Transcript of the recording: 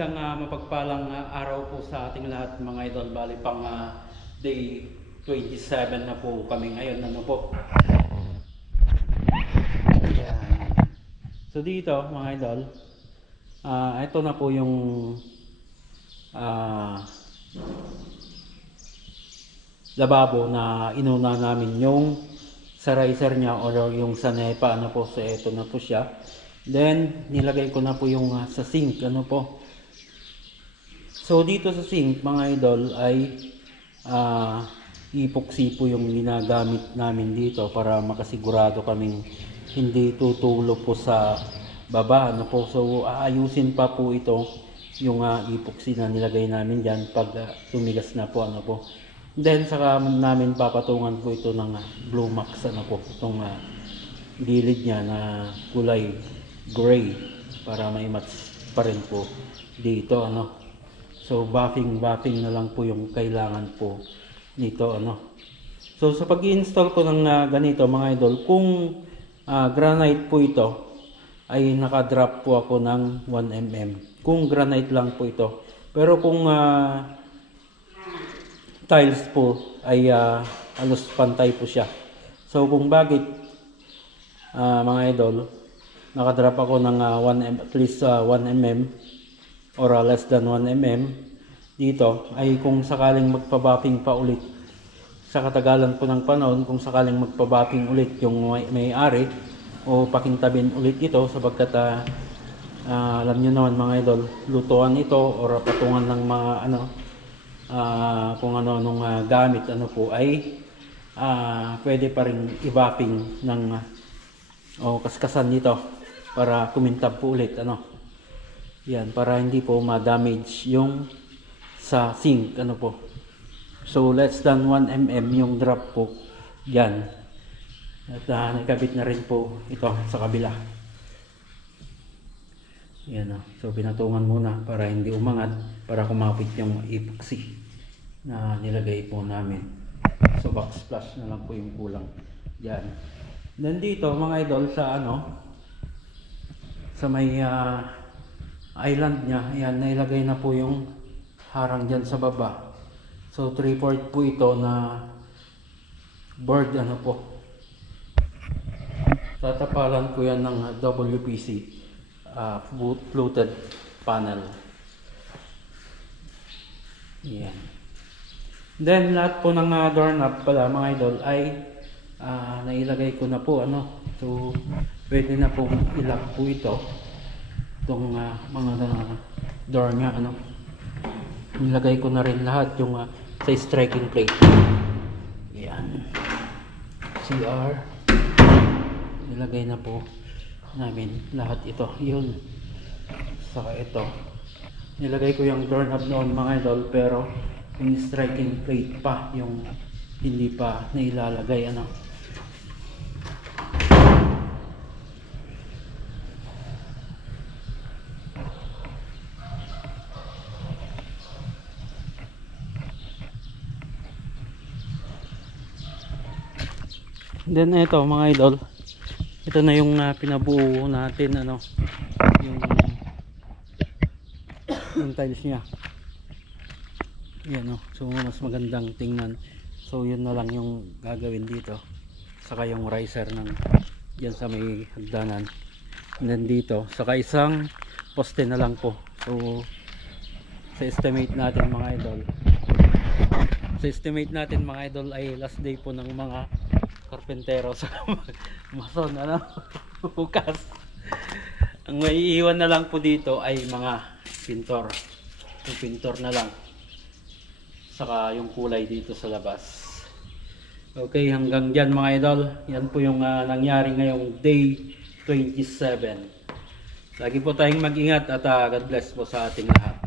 Isang mapagpalang araw po sa ating lahat mga idol. Bali pang day 27 na po kami ngayon. Ano po? Ayan. So dito mga idol, ito na po yung lababo na inuna namin yung sa riser niya or yung sa NEPA. Ano po, so ito na po siya. Then nilagay ko na po yung sa sink. Ano po, so dito sa sink mga idol ay epoxy po yung ginagamit namin dito para makasigurado kaming hindi tutulo po sa baba. Ano po, so aayusin pa po ito yung epoxy na nilagay namin dyan pag tumigas na po. Ano po, then saka namin papatungan po ito ng Blue Max. Ano po, itong gilid niya na kulay gray para maimatch pa rin po dito. Ano, so buffing na lang po yung kailangan po nito. Ano, so sa pag-i-install ko ng ganito mga idol, kung granite po ito ay naka-drop po ako ng 1mm kung granite lang po ito. Pero kung tiles po ay halos pantay po siya. So kung bakit mga idol naka-drop ako ng at least 1mm or less than 1mm dito, ay kung sakaling magpa-buffing pa ulit sa katagalan po ng panahon, kung sakaling magpa-buffing ulit yung may-ari o pakintabin ulit ito, sapagkat alam nyo naman mga idol, lutuan ito or patungan ng mga kung ano nung gamit, ano po, ay pwede pa rin i-buffing ng o kaskasan nito para kumintab po ulit. Ano, yan, para hindi po ma-damage yung sa sink. Ano po, so less than 1mm yung drop po yan. At nakabit na rin po ito sa kabila. Yan, so pinatungan muna para hindi umangat, para kumapit yung epoxy na nilagay po namin. So backsplash na lang po yung kulang yan. Then dito mga idol sa sa may island nya, yan, nailagay na po yung harang dyan sa baba. So 3/4 po ito na board. Ano po, tatapalan ko yan ng WPC fluted panel. Yan. Then lahat po ng doorknob pala mga idol ay nailagay ko na po. Ano, so pwede na po ilock po ito, itong mga door nga. Ano, nilagay ko na rin lahat yung sa striking plate. Yan, CR, nilagay na po namin lahat ito. Yun, saka ito nilagay ko yung doorknob noon mga idol, pero yung striking plate pa yung hindi pa nailalagay. Ano, then ito mga idol, ito na yung pinabuo natin. Ano, yung tiles nya. Yan, so mas magandang tingnan. So yun na lang yung gagawin dito, saka yung riser ng yan sa may hagdanan. And then dito saka isang poste na lang po. So sa estimate natin mga idol, ay last day po ng mga karpentero sa mason. Ano, bukas ang may iiwan na lang po dito ay mga pintor. Yung pintor na lang, saka yung kulay dito sa labas. Okay, hanggang dyan mga idol. Yan po yung nangyari ngayong day 27. Lagi po tayong mag-ingat at God bless po sa ating lahat.